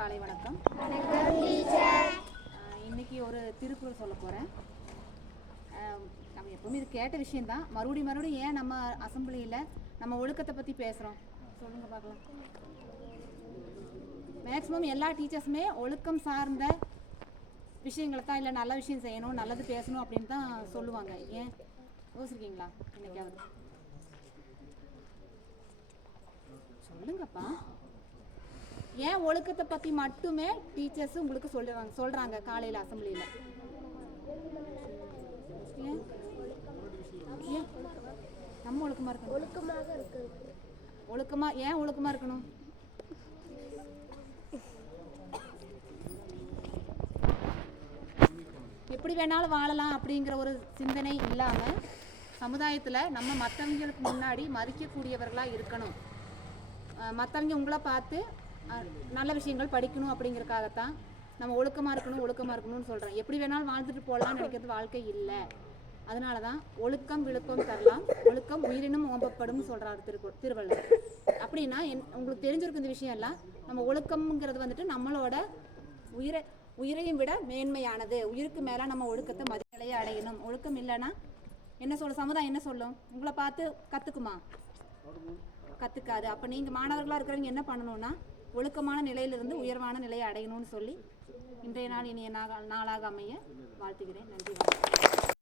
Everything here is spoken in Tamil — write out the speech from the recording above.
காலை வணக்கம். இன்னைக்கு ஒரு திருக்குறள் சொல்ல போகிறேன் நம்ம எப்பவுமே இது கேட்ட விஷயந்தான் மறுபடியும் மறுபடியும் ஏன் நம்ம அசம்பிளியில் நம்ம ஒழுக்கத்தை பற்றி பேசுகிறோம் சொல்லுங்க பார்க்கலாம். மேக்ஸிமம் எல்லா டீச்சர்ஸுமே ஒழுக்கம் சார்ந்த விஷயங்களை தான் இல்லை நல்ல விஷயம் செய்யணும் நல்லது பேசணும் அப்படின்னு தான் சொல்லுவாங்க. ஏன்? யோசிச்சிருக்கீங்களா? இன்னைக்காவது? சொல்லுங்கப்பா. ஏன் ஒழுக்கத்தை பற்றி மட்டுமே டீச்சர்ஸ் உங்களுக்கு சொல்லுவாங்க சொல்கிறாங்க காலையில் அசம்பிளியில் ஏன்? நம்ம ஒழுக்கமாக இருக்கணும். ஒழுக்கமாக இருக்கிறது ஒழுக்கமாக ஏன் ஒழுக்கமாக இருக்கணும்? எப்படி வேணாலும் வாழலாம் அப்படிங்கிற ஒரு சிந்தனை இல்லாமல் சமுதாயத்தில் நம்ம மற்றவங்களுக்கு முன்னாடி மதிக்கக்கூடியவர்களாக இருக்கணும். மற்றவங்க உங்களை பார்த்து நல்ல விஷயங்கள் படிக்கணும் அப்படிங்கிறதுக்காகத்தான் நம்ம ஒழுக்கமாக இருக்கணும் ஒழுக்கமாக இருக்கணும்னு சொல்கிறோம் எப்படி வேணாலும் வாழ்ந்துட்டு போகலாம்னு நினைக்கிறது வாழ்க்கை இல்லை. அதனால தான் ஒழுக்கம் விழுக்கம் தரலாம் ஒழுக்கம் உயிரினும் ஓம்பப்படும் சொல்கிறார் திரு திருவள்ளுவர். அப்படின்னா என் உங்களுக்கு தெரிஞ்சிருக்கும் இந்த விஷயம் எல்லாம். நம்ம ஒழுக்கம்ங்கிறது வந்துட்டு நம்மளோட உயிரை உயிரையும் விட மேன்மையானது. உயிருக்கு மேலே நம்ம ஒழுக்கத்தை மதிநிலையை அடையணும். ஒழுக்கம் இல்லைன்னா என்ன சொல்ல சமுதாயம் என்ன சொல்லும்? உங்களை பார்த்து கற்றுக்குமா கற்றுக்காது அப்போ நீங்கள் மாணவர்களாக இருக்கிறவங்க என்ன பண்ணணும்னா ஒழுக்கமான நிலையிலிருந்து உயர்வான நிலையை அடையணும்னு சொல்லி இன்றைய நாள் இனிய நாளாக அமைய வாழ்த்துகிறேன். நன்றி